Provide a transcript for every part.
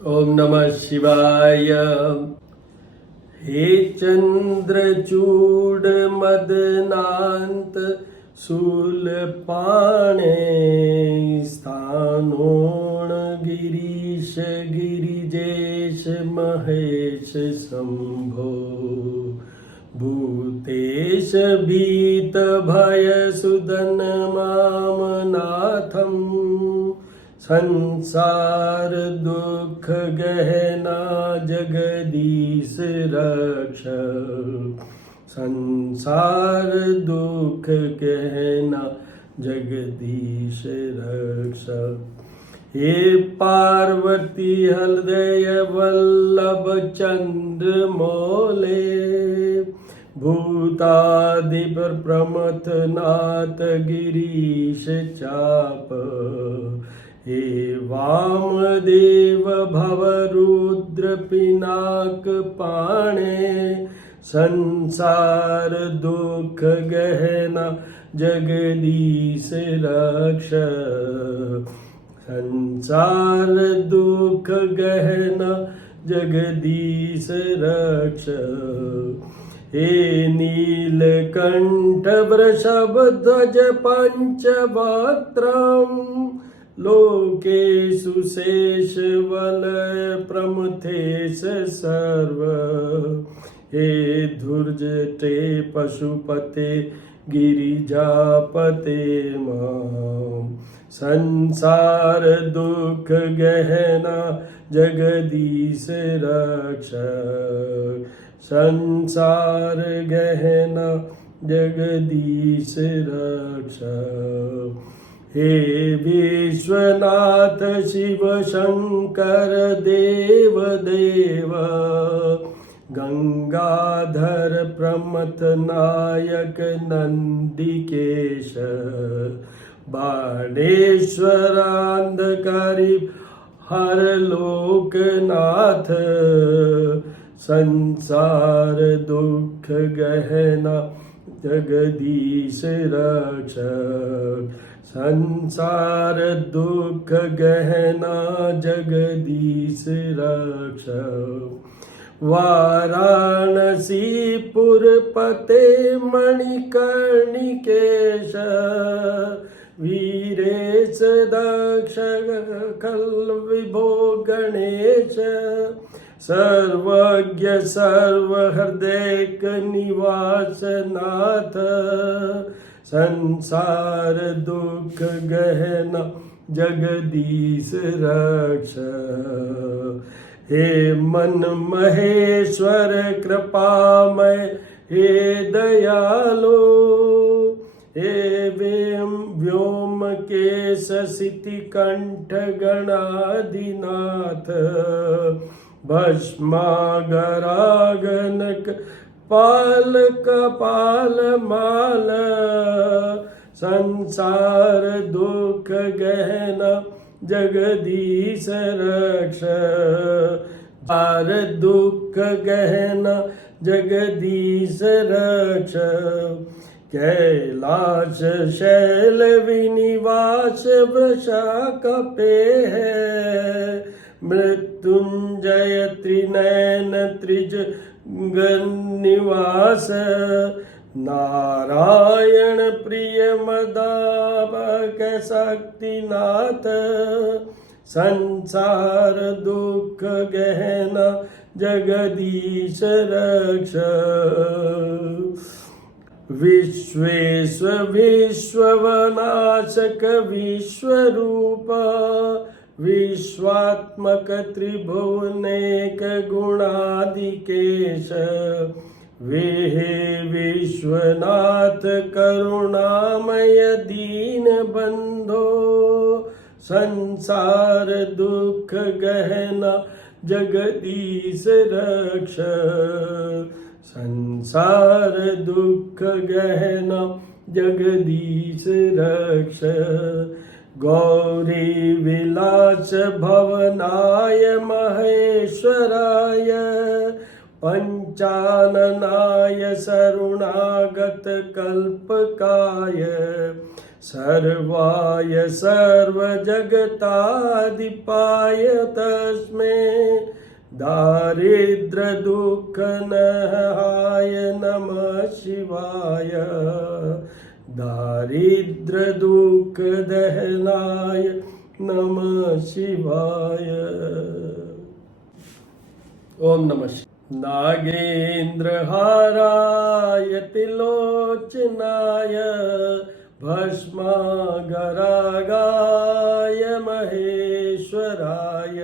ओम नमः शिवाय। हे चंद्रचूड मदनांत शूलपाणे स्थानोण गिरीश गिरिजेश महेश शंभो भूतेश भीत भय सुदन मामनाथम संसार दुख गहना जगदीश रक्ष संसार दुख गहना जगदीश रक्ष। हे पार्वती हृदय वल्लभ चंद्र मौले भूतादिप प्रमथ नाथ गिरीश चाप हे वामदेव भवरुद्र पिनाक पाणे संसार दुख गहना जगदीश रक्ष संसार दुख गहना जगदीश रक्ष। हे नीलकंठ वृषभ ध्वज पंचवक्त्रम लोकेषु शेष वलय प्रमथेश सर्व हे धुर्जटे पशुपते गिरिजापते मां संसार दुख गहना जगदीश रक्ष संसार गहना जगदीश रक्ष। हे विश्वनाथ शिव शंकर देव देव गंगाधर प्रमथ नायक नंदिकेश बाणेश्वरांधकारी हर लोकनाथ संसार दुख गहना जगदीश रक्ष संसार दुख गहना जगदीश रक्ष। वाराणसी पुरपते मणिकर्णिकेश वीरेश दक्ष कल विभो गणेश सर्वज्ञ सर्वहृदय निवास नाथ संसार दुख गहना जगदीश रक्ष। हे मन महेश्वर कृपामय हे दयालो हे व्योम केश सिति कंठ गणाधिनाथ भस्मागरागनक पाल कपाल माल संसार दुख गहना जगदीश रक्ष सार दुख गहना जगदीश रक्ष। कैलाश शैल विनिवास वृषा कपे है मृत्युंजय त्रिनयन त्रिज निवास नारायण प्रिय मदापक शक्तिनाथ संसार दुख गहना जगदीश रक्ष। विश्वेश्वर विश्ववनाशक विश्वरूप विश्वात्मक त्रिभुवनेक गुणादिकेश वेहे विश्वनाथ करुणामय दीन बंधो संसार दुख गहना जगदीश रक्ष संसार दुख गहना जगदीश रक्ष। गौरी विलास भवनाय महेश्वराय पंचाननाय शरणागत कल्पकाय सर्वाय सर्वजगताधिपाय तस्मै दारिद्र्यदुःखनहाय नमः शिवाय दारिद्र्यदुःखदहनाय नमः शिवाय। ओम नमः शिवाय। नागेन्द्रहाराय तिलोचनाय भस्मागरागाय महेश्वराय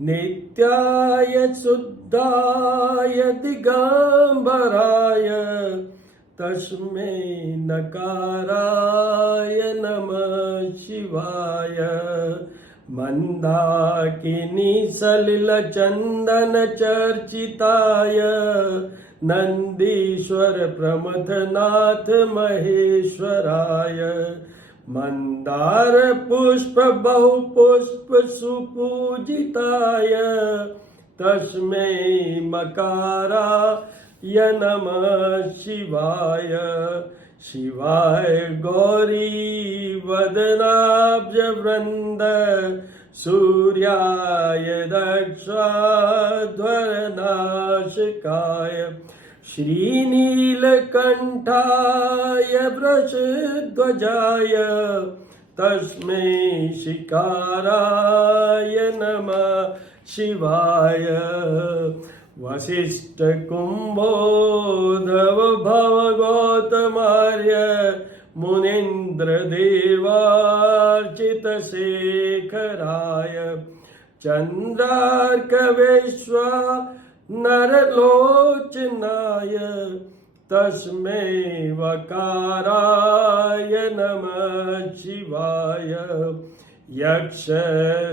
नित्याय शुद्धाय दिगंबराय तस्मै नकाराय नमः शिवाय। मंदाकिनी सलिल चंदन चर्चिताय नंदीश्वर प्रमथनाथ महेश्वराय मंदार पुष्प बहुपुष्प सुपूजिताय तस्मै मकाराय नमः शिवाय। शिवाय गौरी वदनाब्ज वृंद सूर्याय दक्षाध्वरनाशकाय श्रीनीलकंठाय वृषध्वजाय तस्मै शिकाराय नमः शिवाय। वसिष्ठ कुंभोधव भव गौतमार्य मुनीन्द्र देवार्चित शेखराय चंद्रार्क विश्वा नरलोचनाय तस्मै वकाराय नमः शिवाय। यक्ष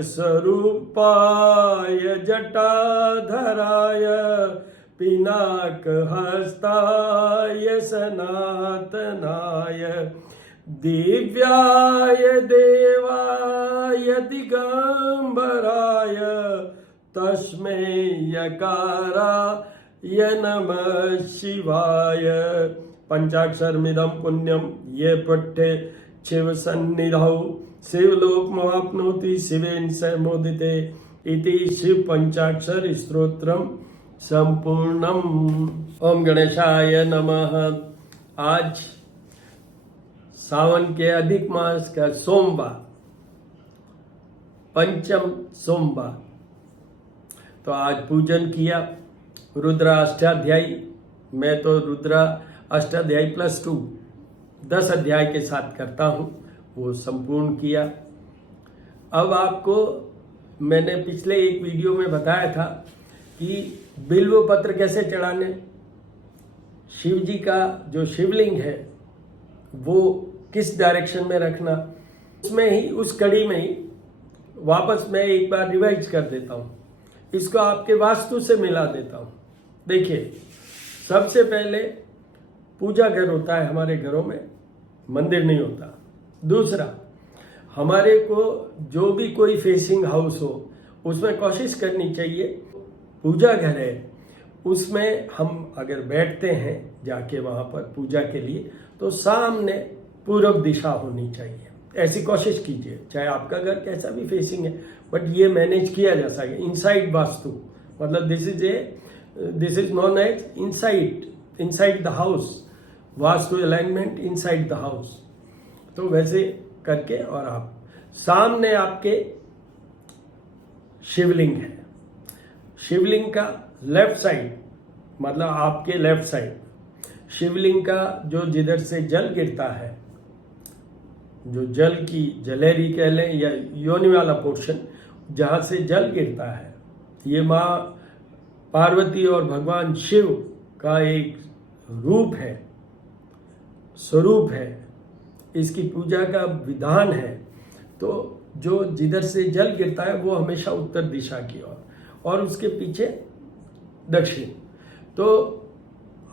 स्वरूपाय जटाधराय पिनाकहस्ताय सनातनाय दिव्याय देवाय दिगंबराय तस्मै यकाराय नमः शिवाय। पंचाक्षरमिदं पुण्यं ये पठ्ये शिव सन्निधौ शिवलोकमवाप्नोति शिवेन स मोदिते इति शिव पंचाक्षर स्तोत्रम संपूर्णम। ओम गणेशाय नमः। आज सावन के अधिक मास का सोमवार, पंचम सोमवार, तो आज पूजन किया रुद्र अष्टाध्यायी। मैं तो रुद्र अष्टाध्यायी +2 10 अध्याय के साथ करता हूँ, वो संपूर्ण किया। अब आपको मैंने पिछले एक वीडियो में बताया था कि बिल्व पत्र कैसे चढ़ाने, शिव जी का जो शिवलिंग है वो किस डायरेक्शन में रखना, उसमें ही उस कड़ी में ही वापस मैं एक बार रिवाइज कर देता हूँ, इसको आपके वास्तु से मिला देता हूँ। देखिए, सबसे पहले पूजा घर होता है हमारे घरों में, मंदिर नहीं होता। दूसरा, हमारे को जो भी कोई फेसिंग हाउस हो उसमें कोशिश करनी चाहिए, पूजा घर है उसमें हम अगर बैठते हैं जाके वहाँ पर पूजा के लिए, तो सामने पूर्व दिशा होनी चाहिए। ऐसी कोशिश कीजिए, चाहे आपका घर कैसा भी फेसिंग है, बट ये मैनेज किया जा सके। इनसाइड वास्तु मतलब this is known as inside the house, vastu alignment inside the house. तो वैसे करके, और आप सामने आपके शिवलिंग है, शिवलिंग का लेफ्ट साइड मतलब आपके लेफ्ट साइड शिवलिंग का जो जिधर से जल गिरता है, जो जल की जलेरी कह लें या योनि वाला पोर्शन जहाँ से जल गिरता है, ये माँ पार्वती और भगवान शिव का एक रूप है, स्वरूप है, इसकी पूजा का विधान है। तो जो जिधर से जल गिरता है वो हमेशा उत्तर दिशा की ओर, और उसके पीछे दक्षिण। तो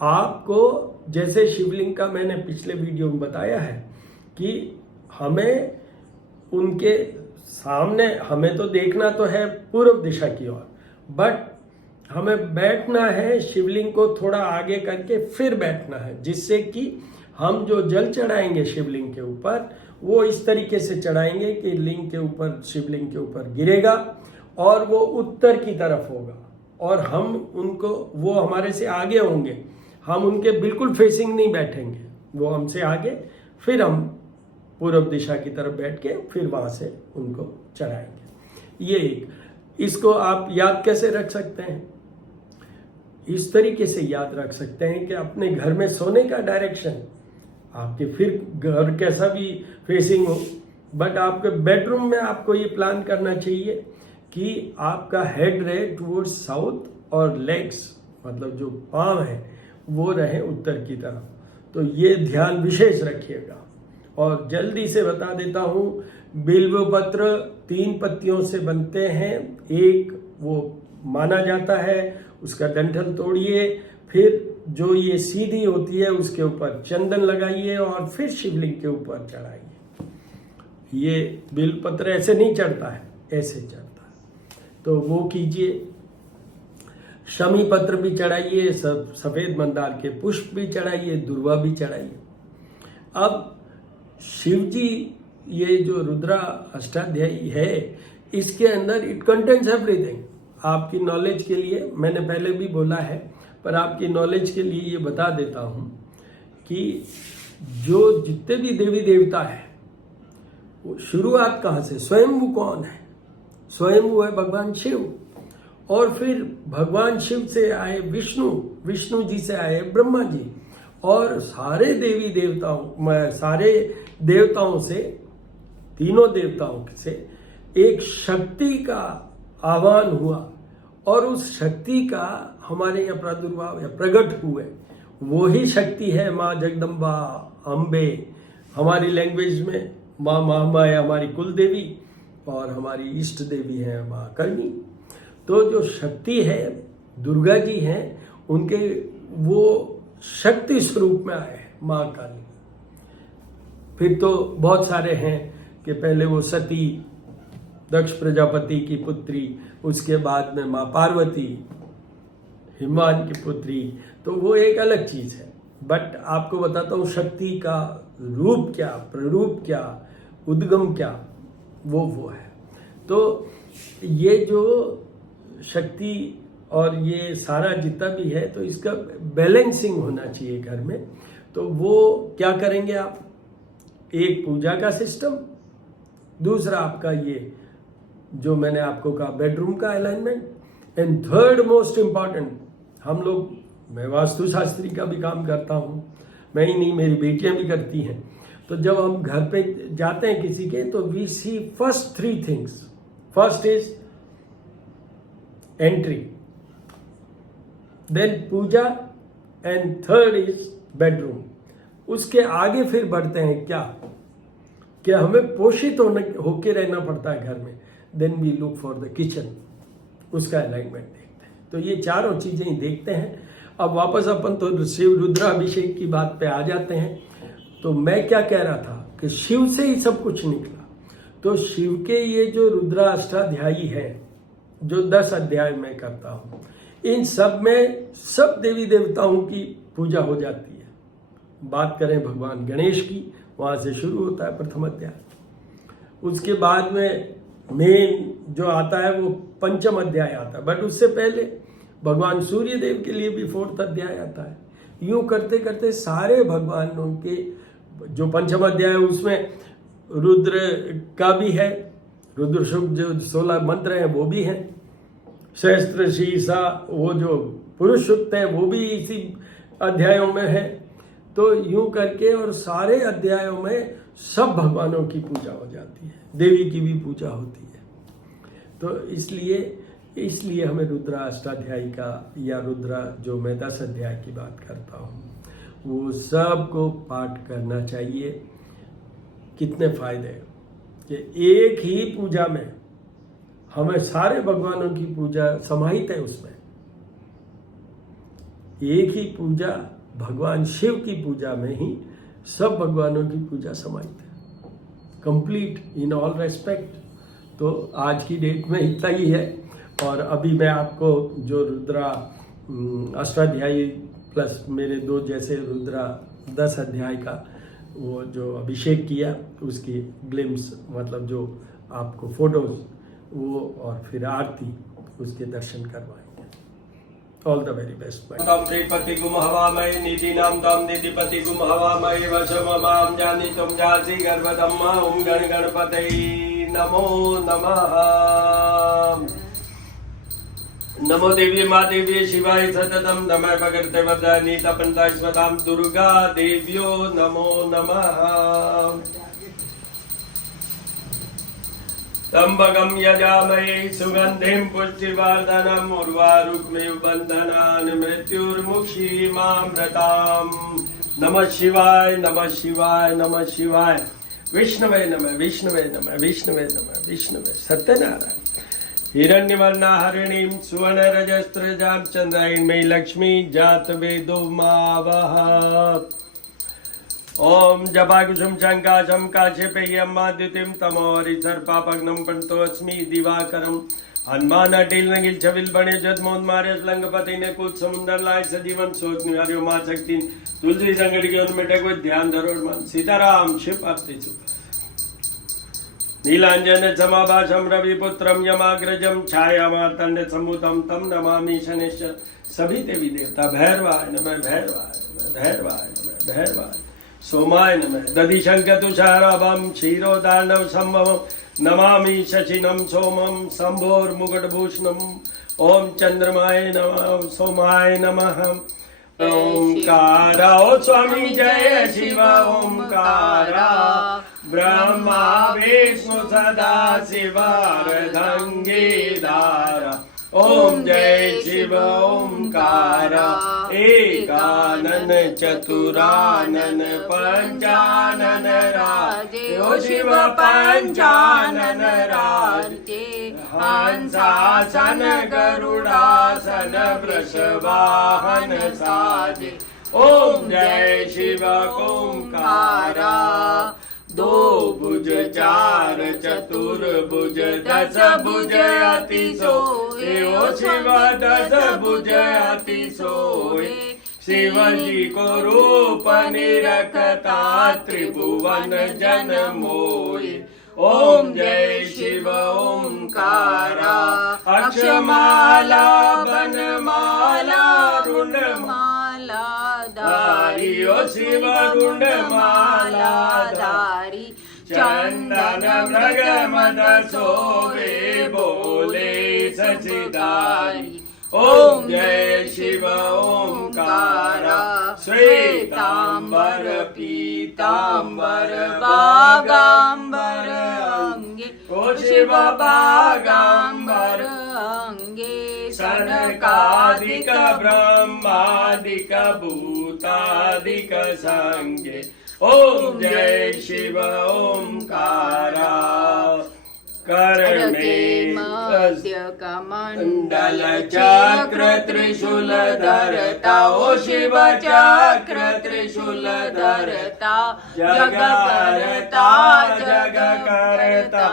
आपको जैसे शिवलिंग का मैंने पिछले वीडियो में बताया है कि हमें उनके सामने, हमें तो देखना तो है पूर्व दिशा की ओर, बट हमें बैठना है शिवलिंग को थोड़ा आगे करके फिर बैठना है, जिससे कि हम जो जल चढ़ाएंगे शिवलिंग के ऊपर वो इस तरीके से चढ़ाएंगे कि लिंग के ऊपर, शिवलिंग के ऊपर गिरेगा और वो उत्तर की तरफ होगा और हम उनको, वो हमारे से आगे होंगे, हम उनके बिल्कुल फेसिंग नहीं बैठेंगे, वो हमसे आगे, फिर हम पूर्व दिशा की तरफ बैठ के फिर वहां से उनको चढ़ाएंगे। ये एक, इसको आप याद कैसे रख सकते हैं? इस तरीके से याद रख सकते हैं कि अपने घर में सोने का डायरेक्शन आपके, फिर घर कैसा भी फेसिंग हो, बट आपके बेडरूम में आपको ये प्लान करना चाहिए कि आपका हेड रहे टुवर्ड्स साउथ और लेग्स, मतलब जो पांव है वो रहे उत्तर की तरफ। तो ये ध्यान विशेष रखिएगा। और जल्दी से बता देता हूँ, बिल्व पत्र 3 पत्तियों से बनते हैं। एक वो माना जाता है, उसका डंठल तोड़िए, फिर जो ये सीधी होती है उसके ऊपर चंदन लगाइए और फिर शिवलिंग के ऊपर चढ़ाइए। ये बिल्व पत्र ऐसे नहीं चढ़ता है, ऐसे चढ़ता है, तो वो कीजिए। शमी पत्र भी चढ़ाइए, सफेद मंदार के पुष्प भी चढ़ाइए, दुर्वा भी चढ़ाइए। अब शिव जी, ये जो रुद्रा अष्टाध्यायी है, इसके अंदर इट कंटेन्स एवरीथिंग। आपकी नॉलेज के लिए, मैंने पहले भी बोला है, पर आपकी नॉलेज के लिए ये बता देता हूं कि जो जितने भी देवी देवता है, वो शुरुआत कहां से, स्वयंभू कौन है? स्वयंभू है भगवान शिव, और फिर भगवान शिव से आए विष्णु, विष्णु जी से आए ब्रह्मा जी, और सारे देवी देवताओं, सारे देवताओं से, तीनों देवताओं से एक शक्ति का आह्वान हुआ और उस शक्ति का हमारे यहाँ प्रादुर्भाव या प्रकट हुए, वो ही शक्ति है माँ जगदम्बा, अम्बे, हमारी लैंग्वेज में माँ महामाया हमारी कुल देवी, और हमारी इष्ट देवी है माँ करणी। तो जो शक्ति है, दुर्गा जी हैं, उनके वो शक्ति स्वरूप में आए हैं माँ काली। फिर तो बहुत सारे हैं कि पहले वो सती, दक्ष प्रजापति की पुत्री, उसके बाद में माँ पार्वती, हिमवान की पुत्री, तो वो एक अलग चीज है। बट आपको बताता हूँ शक्ति का रूप क्या, प्ररूप क्या, उद्गम क्या, वो है। तो ये जो शक्ति और ये सारा जितना भी है, तो इसका बैलेंसिंग होना चाहिए घर में। तो वो क्या करेंगे आप? एक पूजा का सिस्टम, दूसरा आपका ये जो मैंने आपको कहा बेडरूम का alignment, and third most important, हम लोग, मैं वास्तुशास्त्री का भी काम करता हूँ, मैं ही नहीं, मेरी बेटियां भी करती हैं। तो जब हम घर पे जाते हैं किसी के, तो we see first 3 things. First is entry, then puja, and third is bedroom. उसके आगे फिर बढ़ते हैं क्या हमें पोषित होके रहना पड़ता है घर में, then we look for the kitchen, उसका अलाइनमेंट देखते हैं। तो ये चारों चीजें ही देखते हैं। अब वापस अपन तो शिव रुद्राभिषेक की बात पे आ जाते हैं। तो मैं क्या कह रहा था कि शिव से ही सब कुछ निकला। तो शिव के ये जो रुद्राष्टाध्यायी है, जो 10 अध्याय मैं करता हूं, इन सब में सब देवी देवताओं की पूजा हो जाती है। बात करें भगवान गणेश की, वहां से शुरू होता है प्रथम अध्याय। उसके बाद में मेन जो आता है वो पंचम अध्याय आता है, बट उससे पहले भगवान सूर्य देव के लिए भी 4th अध्याय आता है। यूं करते करते सारे भगवानों के जो पंचम अध्याय है उसमें रुद्र का भी है, रुद्र शुभ जो 16 मंत्र हैं वो भी हैं, सहस्त्र शीर्षा वो जो पुरुष सूक्त है वो भी इसी अध्यायों में है। तो यूं करके और सारे अध्यायों में सब भगवानों की पूजा हो जाती है, देवी की भी पूजा होती है। तो इसलिए हमें रुद्रा अष्टाध्यायी का, या रुद्रा जो मैं 10 अध्याय की बात करता हूँ, वो सबको पाठ करना चाहिए। कितने फायदे कि एक ही पूजा में हमें सारे भगवानों की पूजा समाहित है। उसमें एक ही पूजा, भगवान शिव की पूजा में ही सब भगवानों की पूजा समाहित है, कंप्लीट इन ऑल रेस्पेक्ट। तो आज की डेट में इतना ही है। और अभी मैं आपको जो रुद्रा अष्टाध्यायी प्लस मेरे 2 जैसे रुद्रा 10 अध्याय का वो जो अभिषेक किया उसकी ग्लिम्स, मतलब जो आपको फोटोज वो, और फिर आरती उसके दर्शन करवाएंगे। All the very best. तम श्रीपति गुम हवामय निधि नाम तम निधिपति गुम हवामय वशममाम जानी तुम जासी गर्भधम्मा ओम गण गणपतये नमो नमः। नमो देवी माँ देवी शिवाय सततम नमः भगवते वरदानी तपन्ता स्वताम दुर्गा देव्यो नमो नमः। त्र्यंबकं यजामहे सुगंधिं पुष्टिवर्धनम् उर्वारुकमिव बन्धनान् मृत्युर्मुक्षीमामृताम्। नमः शिवाय नमः शिवाय नमः शिवाय। विष्णवे नमः विष्णवे नमः विष्णवे नमः विष्णवे। सत्यनारायण। हिरण्यवर्णा हरिणीं सुवर्णरजस्त्रजां चन्द्रायणमयी लक्ष्मी जात वेदो मावह। ओम जपाकुसुम शंकाशम काश्यपेयम माद्युतिम तमोहरिसर्पापग्नं प्रणतोऽस्मि दिवाकरम। हनुमान अटिल नगिल छविल बने जदमोद मारे लंगपति ने कुछ समुंदर लाए सजीवन सोच निहारियो मां शक्ति तुलसी संगठ के उनमेटे कोई ध्यान धरो मन। सीताराम शिव अर्ति नीलांजन समाभाषम रविपुत्रम यमाग्रजम छायामार्तंड समुतम तम नमामि शनेश्वर। सभी देवी देवता भैरवाय नमः भैरवाय नमः भैरवाय नमः भैरवाय सोमाय नमः। दधिशंकतुषाराभं क्षीरोदार्णव संभवं नमामि शशिनं सोमं शंभोर्मुकुटभूषणम्। ओम चंद्रमाय नमः सोमाय नमः। ओंकारा ओ स्वामी जय शिव ओंकारा। ब्रह्मा विष्णु सदा शिवार्धंगीधारा। ओम जय शिव ओंकारा। एकानन चतुरानन पंचानन राजे ओ शिव पंचानन राजे। हंसासन गरुड़ासन वृषवाहन साजे। ओम जय शिव ओंकारा। दो भुज चार चतुर्भुज दस भुज अति सोए ओ शिव दस भुज अति सोए। शिव जी को रूप निरखता त्रिभुवन जन मोए। ओम जय शिव ओंकारा। अक्षमाला बनमाला रुंडमाला धारी ओ शिव रुंडमाला धारी। चंदन मृग मद सोवे बोले सचिदारी। ओम जय शिव ओंकारा। श्वेतांबर पीतांबर बागांबर अंगे ओ शिव बागांबर अंगे। सनकादिक ब्रह्मादिक भूतादिक संगे। ओम जय शिव ओंकारा। कर्णे मध्य कमंडल चक्र त्रिशूल धरता ओ शिव चक्र त्रिशूल धरता। जग करता जग करता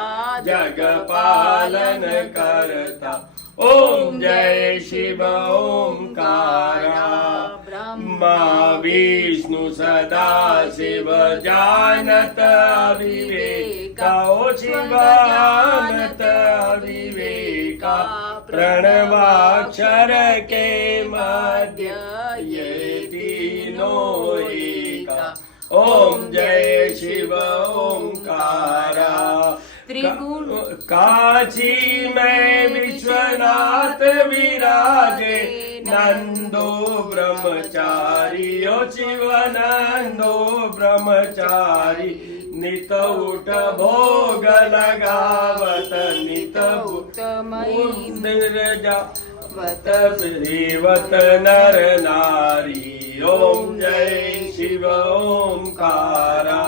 जग पालन करता। ओम जय शिव ओंकारा। ब्रह्मा विष्णु सदा शिव जानत विवेका ओ शिव जानत विवेका। प्रणवाक्षर के मध्य ये तीनों एका। ओम जय शिव ओंकारा। त्रिगुण काशी में विश्वनाथ विराजे। नंदो ब्रह्मचारी ओ शिव नंदो ब्रह्मचारी। नित उठ भोग लगावत नित निर्जावत रेवत नर नारी। ओम जय शिव ओंकारा।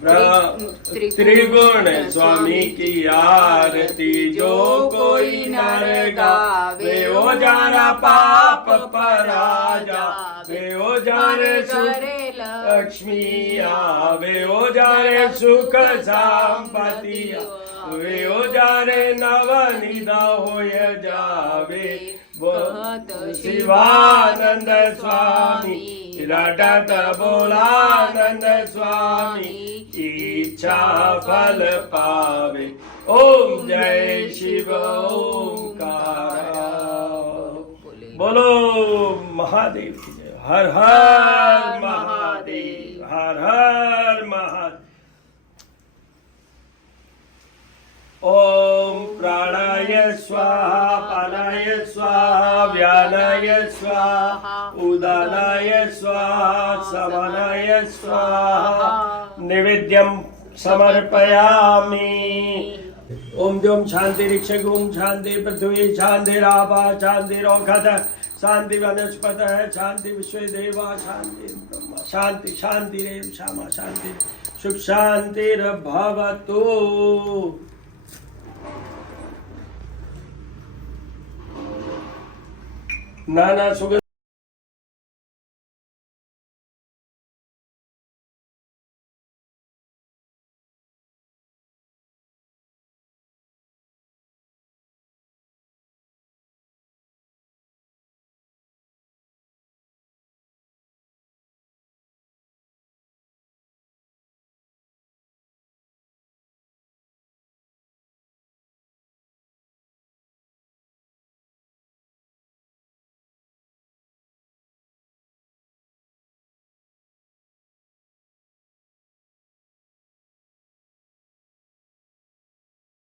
त्रिगुण स्वामी की आरती जो कोई नर गावे ओ जारा पाप पराजा। वे ओ जारे सुख लक्ष्मी आवे ओ जारे सुख संपत्ति। वे ओ जारे नवनिधा होय जावे। शिवानंद स्वामी रटत बोलानंद स्वामी इच्छा फल पावे। ओम जय शिव ओंकार। बोलो महादेव की जय। हर हर महादेव, हर हर महादेव। ओम प्राणाय स्वाहा, पानाय स्वाहा, व्यानाय स्वाहा, उदानाय स्वाहा, समानाय स्वाहा। निवेद्यम समर्पयामि। ओम द्योम शांति ऋक्षक ओम शांति पृथ्वी शांति रापा शांति रोखत शांति वनस्पत शांति विश्व देवा शांति ब्रह्मा शांति शांति रेव श्यामा शांति सुख शांतिर्भवतु। नाना सुगंध